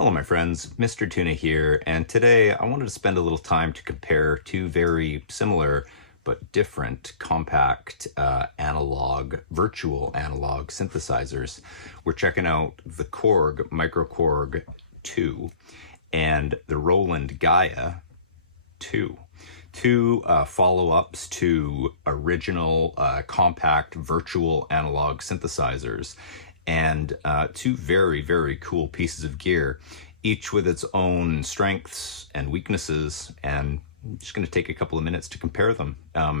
Hello my friends, Mr. Tuna here, and today I wanted to spend a little time to compare two very similar but different compact virtual analog synthesizers. We're checking out the KORG MicroKORG2 and the Roland GAIA 2. Two follow-ups to original compact virtual analog synthesizers, and two very, very cool pieces of gear, each with its own strengths and weaknesses, and I'm just going to take a couple of minutes to compare them,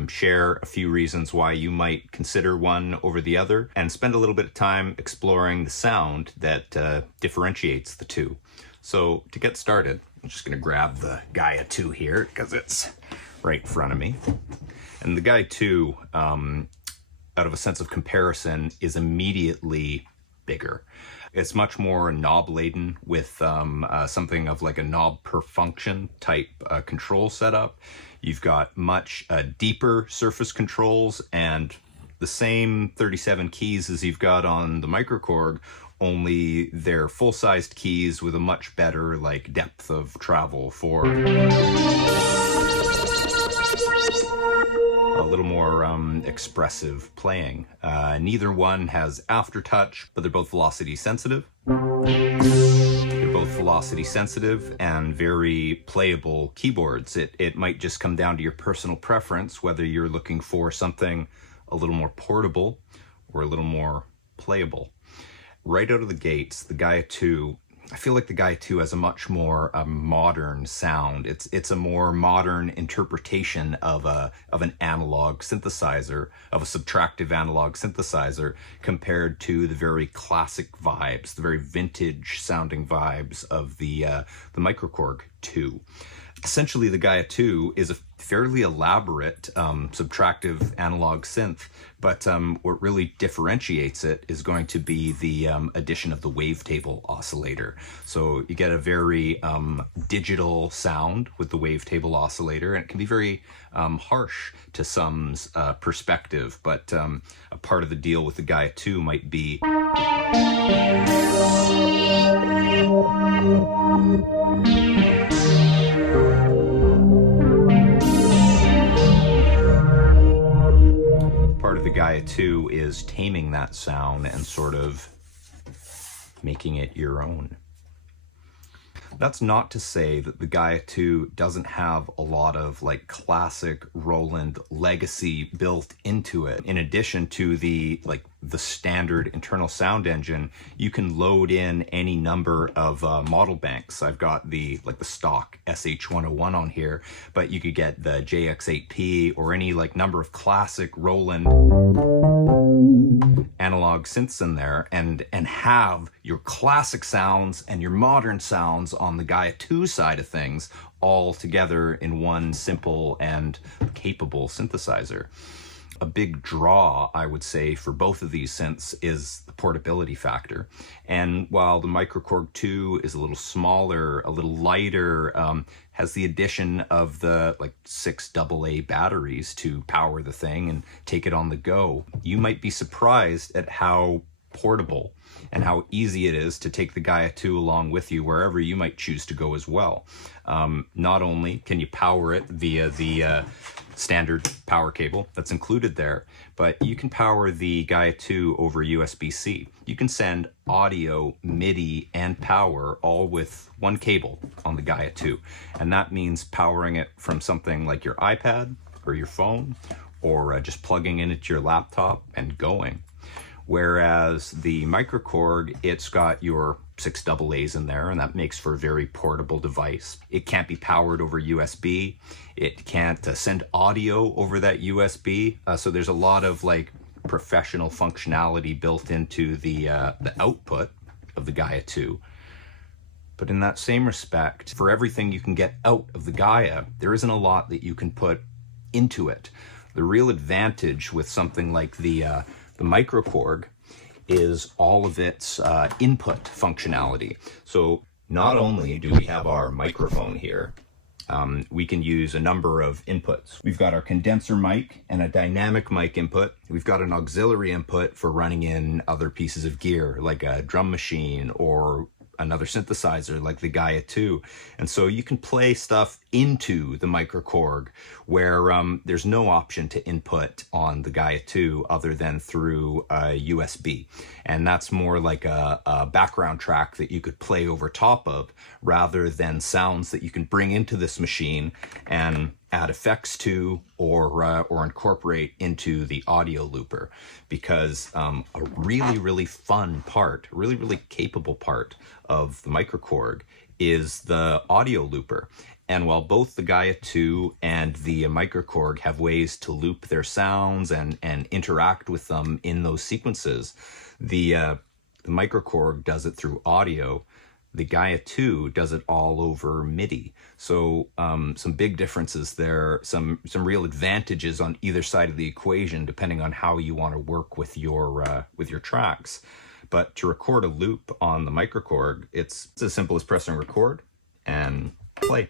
share a few reasons why you might consider one over the other, and spend a little bit of time exploring the sound that differentiates the two. So to get started, I'm just going to grab the GAIA 2 here because it's right in front of me. And the GAIA 2, out of a sense of comparison, is immediately bigger. It's much more knob-laden with something of like a knob per function type control setup. You've got much deeper surface controls and the same 37 keys as you've got on the MicroKORG, only they're full-sized keys with a much better like depth of travel for a little more expressive playing. Neither one has aftertouch, but they're both velocity sensitive. They're both velocity sensitive and very playable keyboards. It might just come down to your personal preference, whether you're looking for something a little more portable or a little more playable. Right out of the gates, the GAIA 2, I feel like the GAIA 2 has a much more modern sound. It's a more modern interpretation of an analog synthesizer, of a subtractive analog synthesizer, compared to the very classic vibes, the very vintage sounding vibes of the MicroKORG 2. Essentially, the GAIA 2 is a fairly elaborate subtractive analog synth, but what really differentiates it is going to be the addition of the wavetable oscillator. So you get a very digital sound with the wavetable oscillator, and it can be very harsh to some's perspective, but a part of the deal with the GAIA 2 might be the GAIA 2 is taming that sound and sort of making it your own. That's not to say that the GAIA 2 doesn't have a lot of like classic Roland legacy built into it. In addition to the standard internal sound engine, you can load in any number of model banks. I've got the stock SH101 on here, but you could get the JX8P or any number of classic Roland analog synths in there, and have your classic sounds and your modern sounds on the GAIA 2 side of things all together in one simple and capable synthesizer. A big draw, I would say, for both of these synths is the portability factor. And while the MicroKORG2 is a little smaller, a little lighter, has the addition of the 6 AA batteries to power the thing and take it on the go, you might be surprised at how portable and how easy it is to take the GAIA 2 along with you wherever you might choose to go as well. Not only can you power it via the standard power cable that's included there, but you can power the GAIA 2 over USB-C. You can send audio, MIDI, and power all with one cable on the GAIA 2. And that means powering it from something like your iPad or your phone, or just plugging in at your laptop and going. Whereas the MicroKORG, it's got your 6 AA's in there, and that makes for a very portable device. It can't be powered over USB. It can't send audio over that USB. So there's a lot of professional functionality built into the output of the GAIA 2. But in that same respect, for everything you can get out of the GAIA, there isn't a lot that you can put into it. The real advantage with something like the MicroKORG is all of its input functionality. So not only do we have our microphone here, we can use a number of inputs. We've got our condenser mic and a dynamic mic input. We've got an auxiliary input for running in other pieces of gear, like a drum machine or another synthesizer like the Gaia 2. And so you can play stuff into the microKORG where there's no option to input on the Gaia 2 other than through USB. And that's more like a background track that you could play over top of rather than sounds that you can bring into this machine and add effects to or incorporate into the audio looper. Because a really fun part, really capable part of the microKORG is the audio looper. And while both the Gaia 2 and the microKORG have ways to loop their sounds and interact with them in those sequences, the microKORG does it through audio. The Gaia 2 does it all over MIDI. So some big differences there, some real advantages on either side of the equation depending on how you want to work with your tracks. But to record a loop on the microKORG, it's as simple as pressing record and play.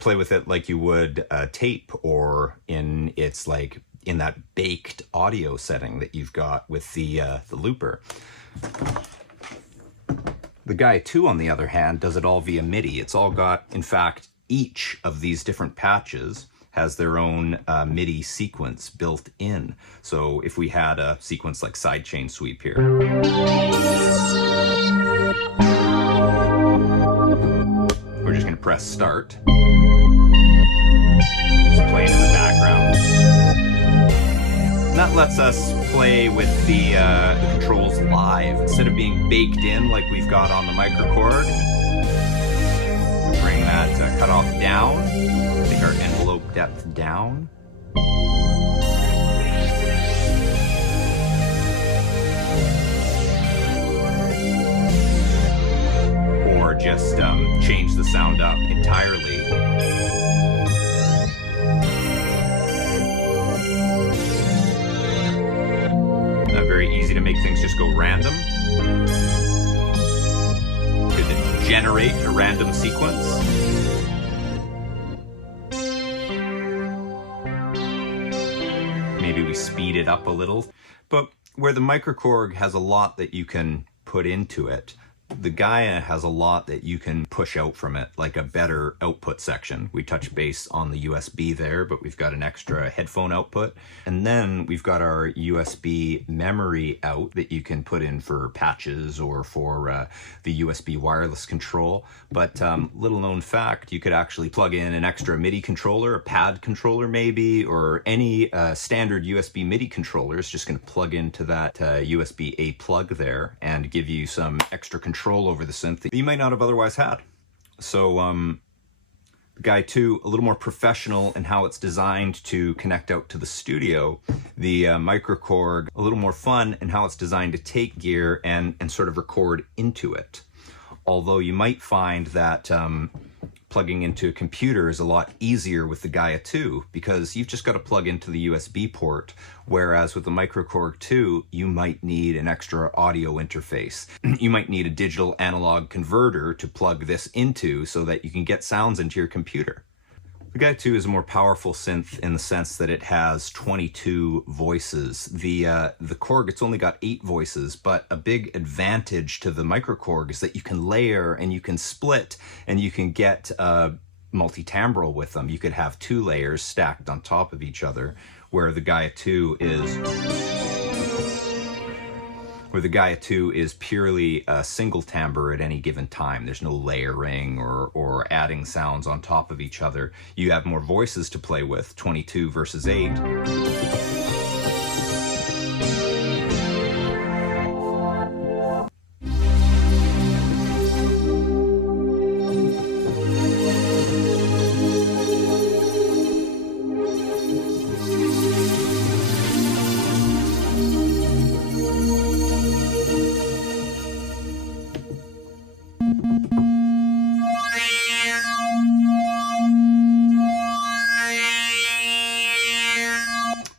Play with it like you would tape, or in that baked audio setting that you've got with the looper. The Gaia 2, on the other hand, does it all via MIDI. It's all got, in fact, each of these different patches has their own MIDI sequence built in. So if we had a sequence like sidechain sweep here, we're just going to press start. Just play it in the background. And that lets us play with the controls live instead of being baked in like we've got on the microKORG. Bring that cutoff down. Take our envelope depth down. Or just change the sound up entirely. Very easy to make things just go random. Could generate a random sequence. Maybe we speed it up a little. But where the microKORG has a lot that you can put into it, the Gaia has a lot that you can push out from it, like a better output section. We touch base on the USB there, but we've got an extra headphone output. And then we've got our USB memory out that you can put in for patches or for the USB wireless control. But little known fact, you could actually plug in an extra MIDI controller, a pad controller maybe, or any standard USB MIDI controller is just going to plug into that USB-A plug there and give you some extra control over the synth that you might not have otherwise had. So the Gaia 2, a little more professional in how it's designed to connect out to the studio. The microKORG, a little more fun in how it's designed to take gear and sort of record into it. Although you might find that plugging into a computer is a lot easier with the Gaia 2 because you've just got to plug into the USB port, whereas with the microKORG2 you might need an extra audio interface. You might need a digital analog converter to plug this into so that you can get sounds into your computer. The Gaia 2 is a more powerful synth in the sense that it has 22 voices. The Korg, it's only got 8 voices, but a big advantage to the microKORG is that you can layer and you can split and you can get multi-timbral with them. You could have 2 layers stacked on top of each other, where the Gaia 2 is... where the Gaia 2 is purely a single timbre at any given time. There's no layering or adding sounds on top of each other. You have more voices to play with, 22 versus 8.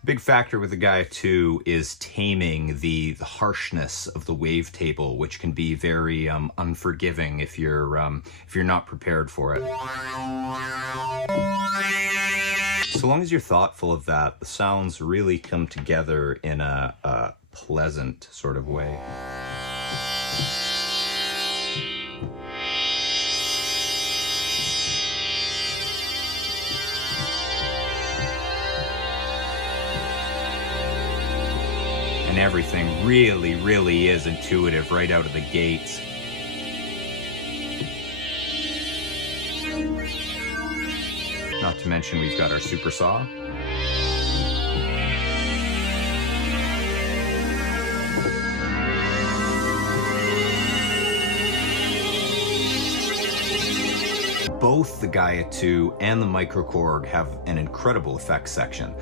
Big factor with the Gaia 2 is taming the harshness of the wavetable, which can be very unforgiving if you're not prepared for it. So long as you're thoughtful of that, the sounds really come together in a pleasant sort of way. And everything really is intuitive right out of the gates. Not to mention we've got our super saw. Both the Gaia 2 and the microKORG have an incredible effects section.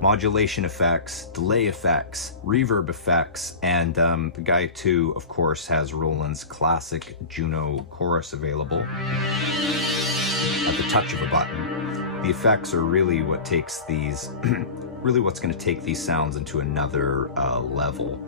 Modulation effects, delay effects, reverb effects, and the Gaia 2, of course, has Roland's classic Juno chorus available at the touch of a button. The effects are really what takes these, really what's going to take these sounds into another level.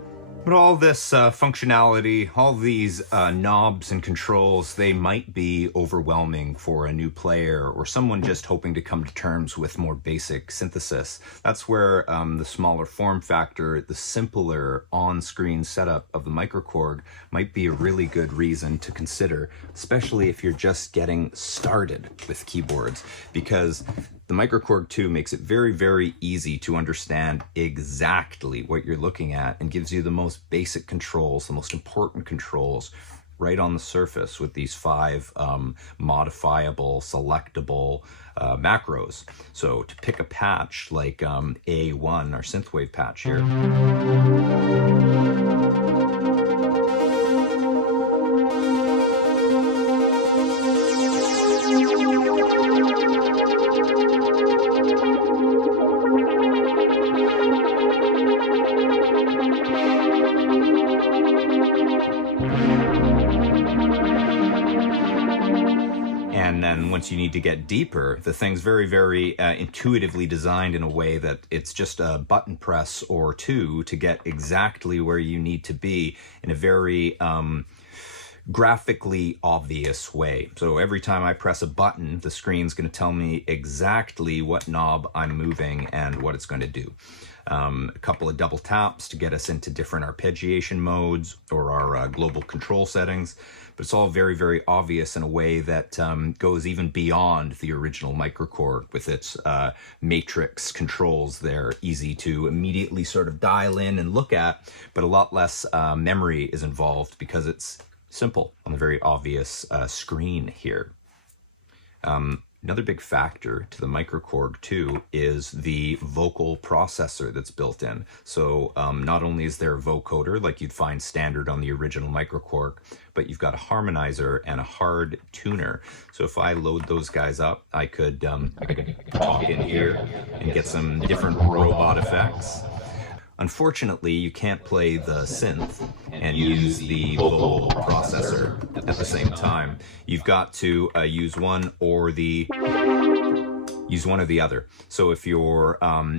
But all this functionality, all these knobs and controls, they might be overwhelming for a new player or someone just hoping to come to terms with more basic synthesis. That's where the smaller form factor, the simpler on-screen setup of the microKORG might be a really good reason to consider, especially if you're just getting started with keyboards, because the microKORG2 makes it very easy to understand exactly what you're looking at and gives you the most basic controls, the most important controls right on the surface with these 5 modifiable, selectable macros. So to pick a patch like A1, our synthwave patch here, and then once you need to get deeper, the thing's very intuitively designed in a way that it's just a button press or two to get exactly where you need to be in a very graphically obvious way. So every time I press a button, the screen's going to tell me exactly what knob I'm moving and what it's going to do. A couple of double taps to get us into different arpeggiation modes or our global control settings. But it's all very obvious in a way that goes even beyond the original microKORG with its matrix controls. They're easy to immediately sort of dial in and look at, but a lot less memory is involved because it's simple on the very obvious screen here. Another big factor to the microKORG2 is the vocal processor that's built in. So not only is there a vocoder like you'd find standard on the original microKORG, but you've got a harmonizer and a hard tuner. So if I load those guys up, I could talk in here and get some different robot effects. Unfortunately, you can't play the synth and use the vocal processor at the same time. You've got to use one or the other. So if you're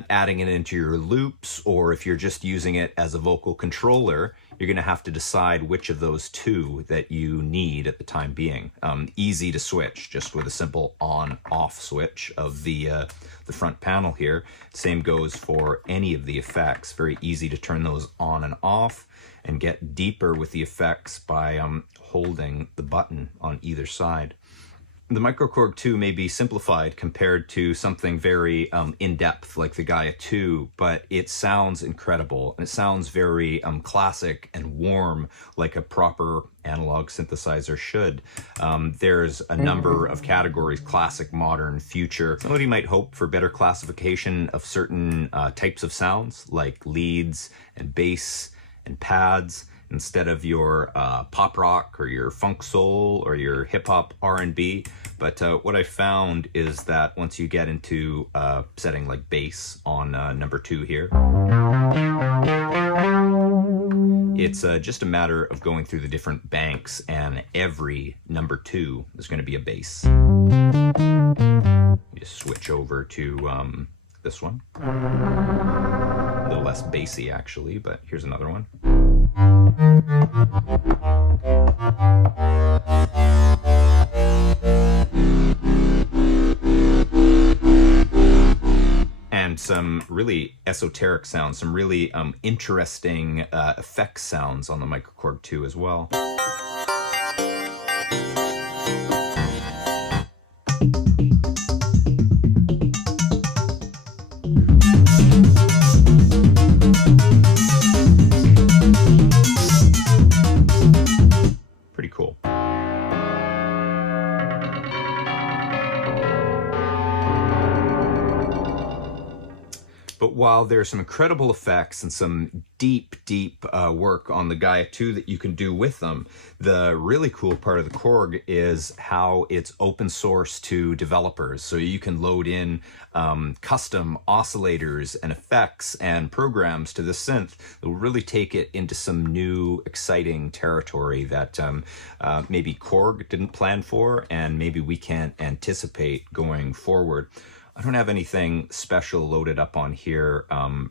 adding it into your loops, or if you're just using it as a vocal controller, you're going to have to decide which of those two that you need at the time being. Easy to switch, just with a simple on-off switch of the front panel here. Same goes for any of the effects. Very easy to turn those on and off and get deeper with the effects by holding the button on either side. The MicroKORG2 may be simplified compared to something very in-depth like the Gaia 2, but it sounds incredible. And it sounds very classic and warm, like a proper analog synthesizer should. There's a number of categories: classic, modern, future. Somebody might hope for better classification of certain types of sounds, like leads and bass and pads, instead of your pop rock or your funk soul or your hip hop R&B. But what I found is that once you get into setting like bass on number 2 here, it's just a matter of going through the different banks, and every number 2 is going to be a bass. You just switch over to this one. A little less bassy actually, but here's another one. And some really esoteric sounds, some really interesting effects sounds on the MicroKORG2 as well. Pretty cool. But while there's some incredible effects and some deep work on the Gaia 2 that you can do with them, the really cool part of the Korg is how it's open source to developers. So you can load in custom oscillators and effects and programs to the synth that will really take it into some new exciting territory that maybe Korg didn't plan for, and maybe we can't anticipate going forward. I don't have anything special loaded up on here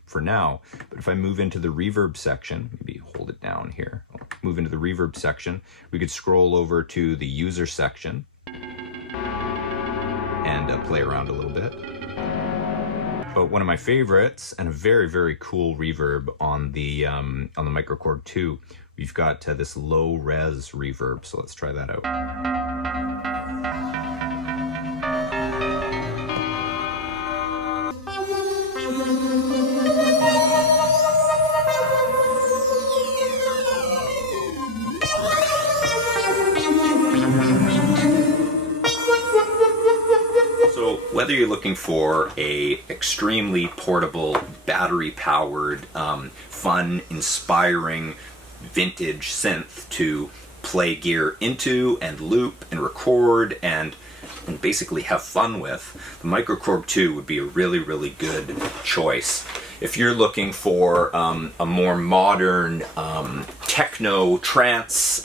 for now, but if I move into the reverb section, maybe hold it down here, move into the reverb section, we could scroll over to the user section and play around a little bit. But one of my favorites, and a very cool reverb on the MicroKORG2, we've got this low res reverb, so let's try that out. So whether you're looking for a extremely portable, battery-powered, fun, inspiring, vintage synth to play gear into and loop and record and basically have fun with, the MicroKORG2 would be a really good choice. If you're looking for a more modern techno trance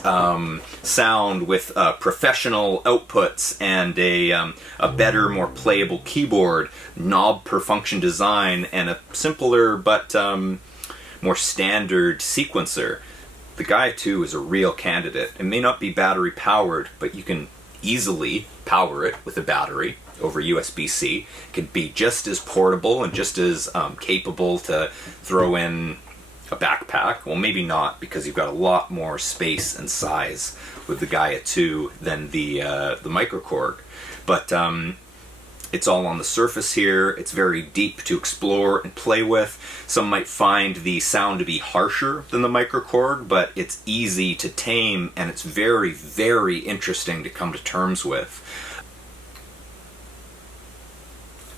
sound with professional outputs and a better, more playable keyboard, knob per function design, and a simpler but more standard sequencer, the Gaia 2 is a real candidate. It may not be battery powered, but you can easily power it with a battery over USB-C. It can be just as portable and just as capable to throw in a backpack. Well, maybe not, because you've got a lot more space and size with the Gaia 2 than the MicroKORG. But it's all on the surface here. It's very deep to explore and play with. Some might find the sound to be harsher than the MicroKORG, but it's easy to tame, and it's very interesting to come to terms with.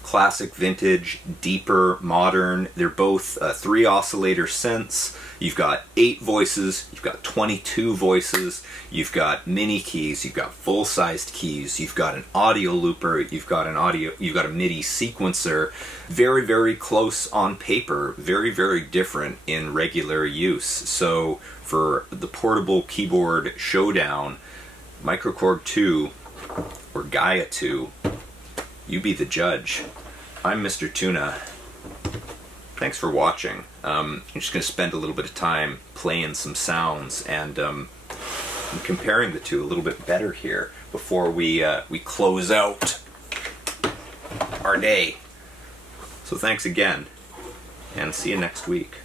Classic, vintage, deeper, modern. They're both 3 oscillator synths. You've got 8 voices, you've got 22 voices, you've got mini keys, you've got full-sized keys, you've got an audio looper, you've got a MIDI sequencer. Very close on paper, very different in regular use. So for the portable keyboard showdown, MicroKORG2 or Gaia 2, you be the judge. I'm Mr. Tuna. Thanks for watching. I'm just going to spend a little bit of time playing some sounds and comparing the two a little bit better here before we close out our day. So thanks again, and see you next week.